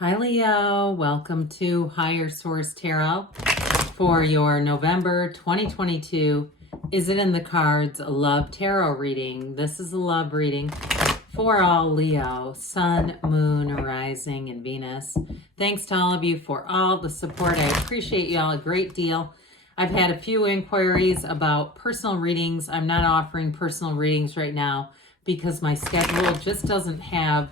Hi Leo, welcome to Higher Source Tarot for your November 2022 Is It in the Cards Love Tarot reading. This is a love reading for all Leo, Sun, Moon, Rising, and Venus. Thanks to all of you for all the support. I appreciate y'all a great deal. I've had a few inquiries about personal readings. I'm not offering personal readings right now because my schedule just doesn't have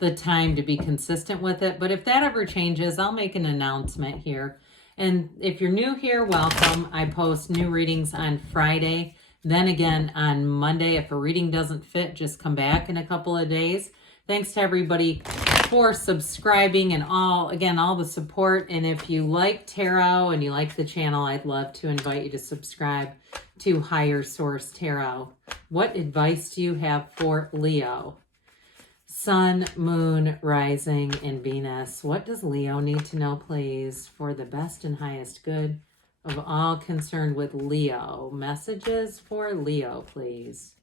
the time to be consistent with it. But if that ever changes, I'll make an announcement here. And if you're new here, welcome. I post new readings on Friday, then again on Monday. If a reading doesn't fit, just come back in a couple of days. Thanks to everybody for subscribing and all the support. And if you like tarot and you like the channel, I'd love to invite you to subscribe to Higher Source Tarot. What advice do you have for Leo? Sun, Moon, Rising, and Venus. What does Leo need to know, please, for the best and highest good of all concerned with Leo? Messages for Leo, please.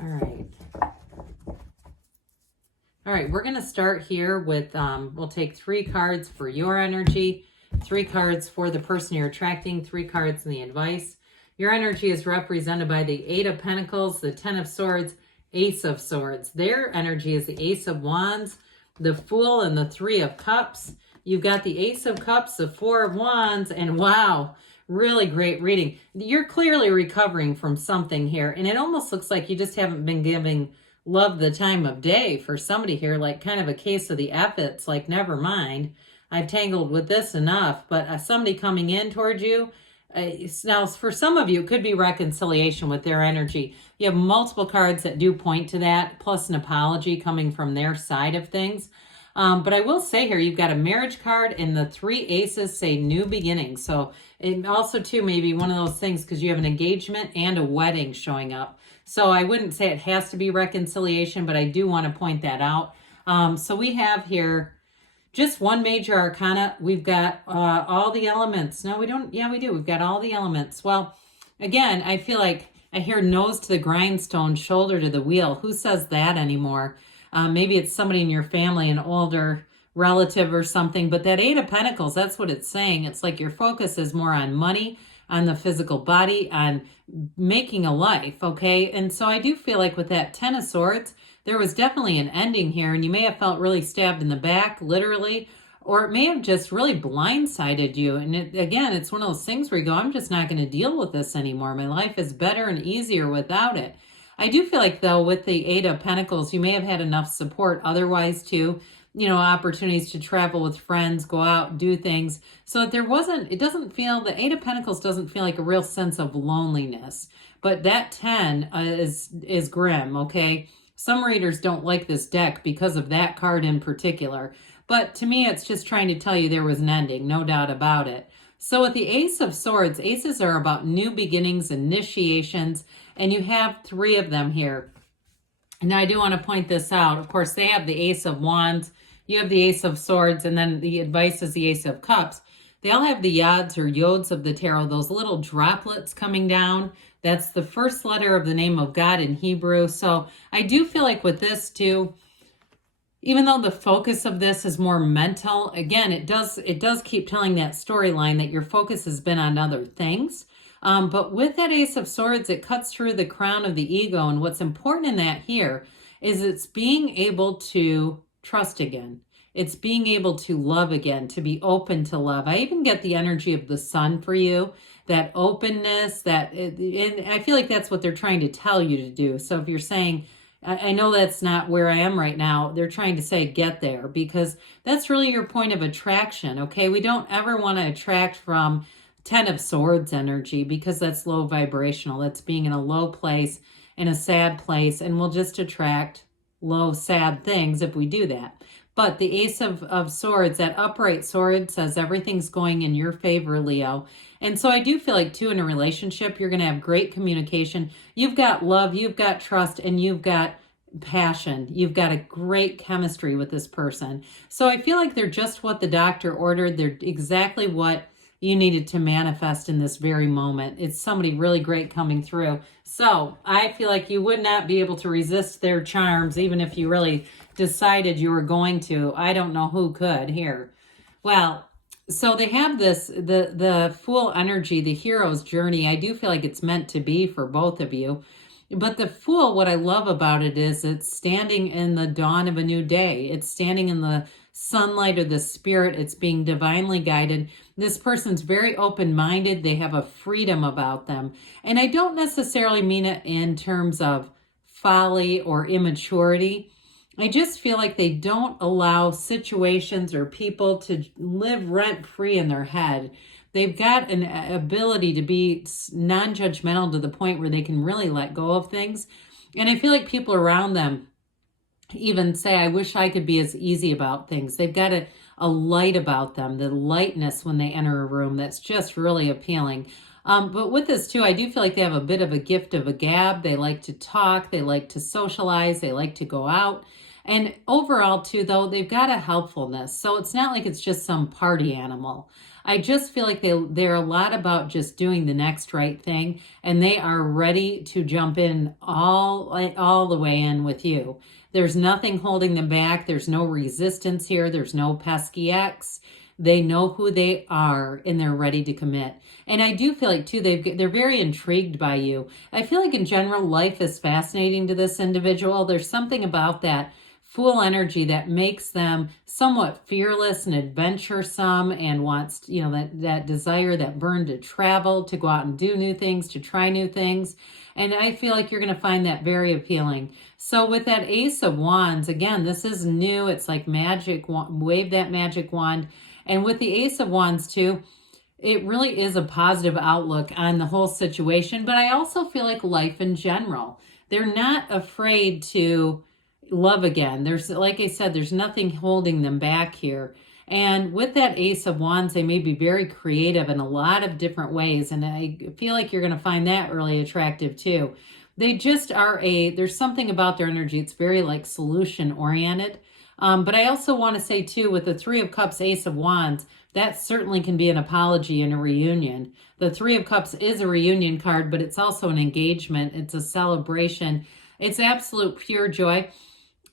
All right, we're going to start here with, we'll take 3 cards for your energy, 3 cards for the person you're attracting, 3 cards in the advice. Your energy is represented by the 8 of Pentacles, the 10 of Swords, Ace of Swords. Their energy is the Ace of Wands, the Fool, and the 3 of Cups. You've got the Ace of Cups, the 4 of Wands, and wow, really great reading. You're clearly recovering from something here, and it almost looks like you just haven't been giving love the time of day for somebody here, like kind of a case of the F. It's like, never mind, I've tangled with this enough. But somebody coming in towards you, now, for some of you, it could be reconciliation with their energy. You have multiple cards that do point to that, plus an apology coming from their side of things. But I will say here, you've got a marriage card, and the 3 aces say new beginnings. So it also, too, maybe one of those things because you have an engagement and a wedding showing up. So I wouldn't say it has to be reconciliation, but I do want to point that out. So we have here just one major arcana. We've got all the elements. No, we don't. Yeah, we do. We've got all the elements. Well, again, I feel like I hear nose to the grindstone, shoulder to the wheel. Who says that anymore? Maybe it's somebody in your family, an older relative or something. But that 8 of Pentacles, that's what it's saying. It's like your focus is more on money, on the physical body, on making a life, okay? And so I do feel like with that 10 of Swords, there was definitely an ending here, and you may have felt really stabbed in the back, literally, or it may have just really blindsided you. And again, it's one of those things where you go, I'm just not going to deal with this anymore. My life is better and easier without it. I do feel like, though, with the 8 of Pentacles, you may have had enough support otherwise, too. You know, opportunities to travel with friends, go out, do things. So there wasn't, it doesn't feel, the 8 of Pentacles doesn't feel like a real sense of loneliness. But that 10 is grim, okay? Some readers don't like this deck because of that card in particular. But to me, it's just trying to tell you there was an ending, no doubt about it. So with the Ace of Swords, aces are about new beginnings, initiations, and you have 3 of them here. Now, I do want to point this out. Of course, they have the Ace of Wands, you have the Ace of Swords, and then the advice is the Ace of Cups. They all have the yods or yods of the tarot, those little droplets coming down. That's the first letter of the name of God in Hebrew. So I do feel like with this too, even though the focus of this is more mental, again, it does keep telling that storyline that your focus has been on other things. But with that Ace of Swords, it cuts through the crown of the ego. And what's important in that here is it's being able to trust again. It's being able to love again, to be open to love. I even get the energy of the sun for you, that openness, and I feel like that's what they're trying to tell you to do. So if you're saying, I know that's not where I am right now, they're trying to say get there, because that's really your point of attraction, okay? We don't ever want to attract from 10 of Swords energy because that's low vibrational. That's being in a low place, in a sad place, and we'll just attract low, sad things if we do that. But the Ace of Swords, that upright sword, says everything's going in your favor, Leo. And so I do feel like, too, in a relationship, you're going to have great communication. You've got love, you've got trust, and you've got passion. You've got a great chemistry with this person. So I feel like they're just what the doctor ordered. They're exactly what you needed to manifest in this very moment. It's somebody really great coming through. So I feel like you would not be able to resist their charms, even if you really decided you were going to. I don't know who could here. Well, so they have this, the Fool energy, the hero's journey. I do feel like it's meant to be for both of you. But the Fool, what I love about it is it's standing in the dawn of a new day. It's standing in the sunlight of the spirit. It's being divinely guided. This person's very open-minded. They have a freedom about them. And I don't necessarily mean it in terms of folly or immaturity. I just feel like they don't allow situations or people to live rent-free in their head. They've got an ability to be non-judgmental to the point where they can really let go of things. And I feel like people around them even say, I wish I could be as easy about things. They've got a light about them, the lightness when they enter a room that's just really appealing. But with this too, I do feel like they have a bit of a gift of a gab. They like to talk. They like to socialize. They like to go out. And overall too, though, they've got a helpfulness. So it's not like it's just some party animal. I just feel like they're a lot about just doing the next right thing. And they are ready to jump in all the way in with you. There's nothing holding them back. There's no resistance here. There's no pesky ex. They know who they are and they're ready to commit. And I do feel like too, they're very intrigued by you. I feel like in general, life is fascinating to this individual. There's something about that Fool energy that makes them somewhat fearless and adventuresome and wants, that desire, that burn to travel, to go out and do new things, to try new things. And I feel like you're going to find that very appealing. So with that Ace of Wands, again, this is new. It's like magic, wave that magic wand. And with the Ace of Wands too, it really is a positive outlook on the whole situation. But I also feel like life in general, they're not afraid to love again. There's, like I said, there's nothing holding them back here. And with that Ace of Wands, they may be very creative in a lot of different ways. And I feel like you're going to find that really attractive too. They just are there's something about their energy. It's very like solution oriented. But I also want to say too, with the Three of Cups, Ace of Wands, that certainly can be an apology and a reunion. The Three of Cups is a reunion card, but it's also an engagement. It's a celebration. It's absolute pure joy.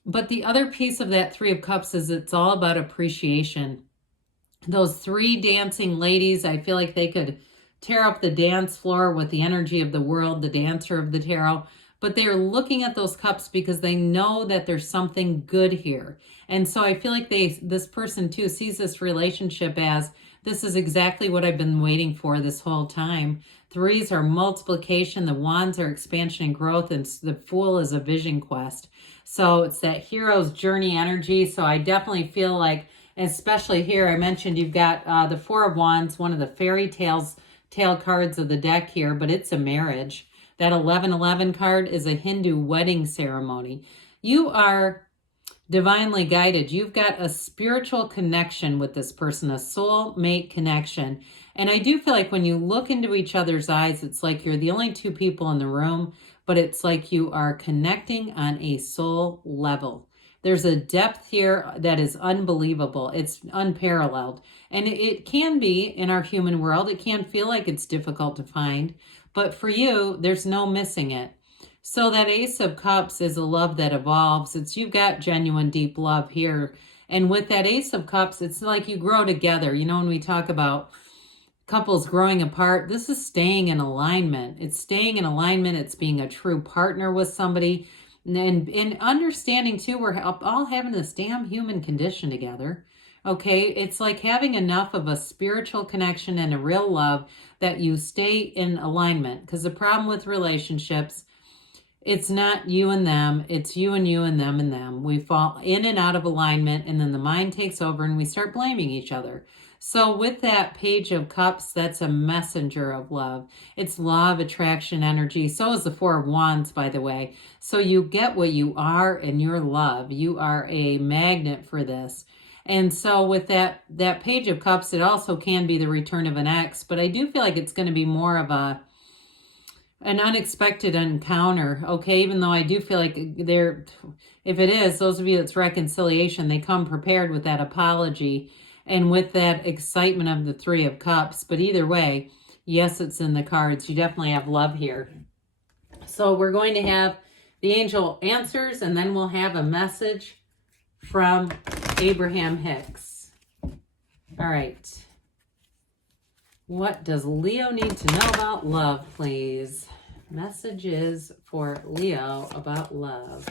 But the other piece of that Three of Cups is it's all about appreciation. Those three dancing ladies, I feel like they could tear up the dance floor with the energy of the world, the dancer of the tarot. But they're looking at those cups because they know that there's something good here. And so I feel like this person too sees this relationship as, this is exactly what I've been waiting for this whole time. Threes are multiplication, the Wands are expansion and growth, and the Fool is a vision quest. So it's that hero's journey energy. So I definitely feel like, especially here, I mentioned you've got the Four of Wands, one of the fairy tale cards of the deck here, but it's a marriage. That 1111 card is a Hindu wedding ceremony. You are divinely guided. You've got a spiritual connection with this person, a soul mate connection. And I do feel like when you look into each other's eyes, it's like you're the only two people in the room, but it's like you are connecting on a soul level. There's a depth here that is unbelievable. It's unparalleled. And it can be, in our human world, it can feel like it's difficult to find. But for you, there's no missing it. So that Ace of Cups is a love that evolves. You've got genuine, deep love here. And with that Ace of Cups, it's like you grow together. You know, when we talk about couples growing apart, this is staying in alignment. It's staying in alignment. It's being a true partner with somebody. And understanding, too, we're all having this damn human condition together. Okay, it's like having enough of a spiritual connection and a real love that you stay in alignment. Because the problem with relationships, it's not you and them, it's you and you and them and them. We fall in and out of alignment, and then the mind takes over and we start blaming each other. So with that Page of Cups, that's a messenger of love. It's law of attraction energy. So is the Four of Wands, by the way. So you get what you are in your love. You are a magnet for this. And so with that Page of Cups, it also can be the return of an ex, but I do feel like it's going to be more of an unexpected encounter, okay? Even though I do feel like if it is, those of you that's reconciliation, they come prepared with that apology. and with that excitement of the Three of Cups. But either way, yes, it's in the cards. You definitely have love here. So we're going to have the angel answers, and then we'll have a message from Abraham Hicks. All right. What does Leo need to know about love, please? Messages for Leo about love.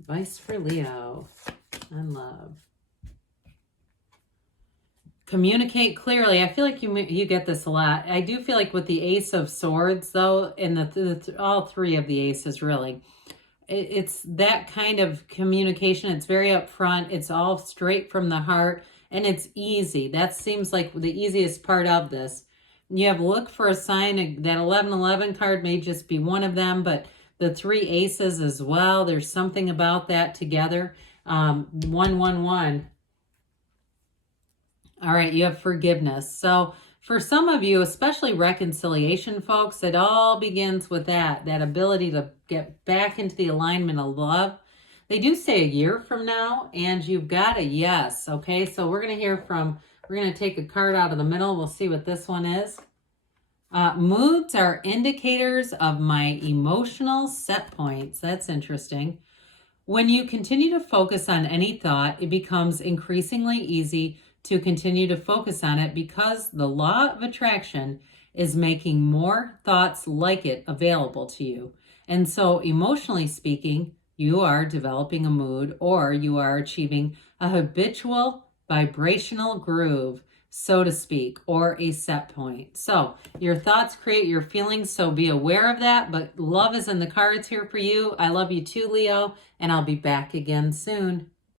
Advice for Leo on love. Communicate clearly. I feel like you get this a lot. I do feel like with the Ace of Swords, though, and all three of the aces, really, it's that kind of communication. It's very upfront. It's all straight from the heart, and it's easy. That seems like the easiest part of this. You have look for a sign. That 1111 card may just be one of them, but the three aces as well. There's something about that together. 111. All right, you have forgiveness. So for some of you, especially reconciliation, folks, it all begins with that ability to get back into the alignment of love. They do say a year from now, and you've got a yes, okay? So we're going to take a card out of the middle. We'll see what this one is. Moods are indicators of my emotional set points. That's interesting. When you continue to focus on any thought, it becomes increasingly easy to continue to focus on it because the law of attraction is making more thoughts like it available to you. And so emotionally speaking, you are developing a mood, or you are achieving a habitual vibrational groove, so to speak, or a set point. So your thoughts create your feelings, so be aware of that. But love is in the cards here for you. I love you too, Leo, and I'll be back again soon.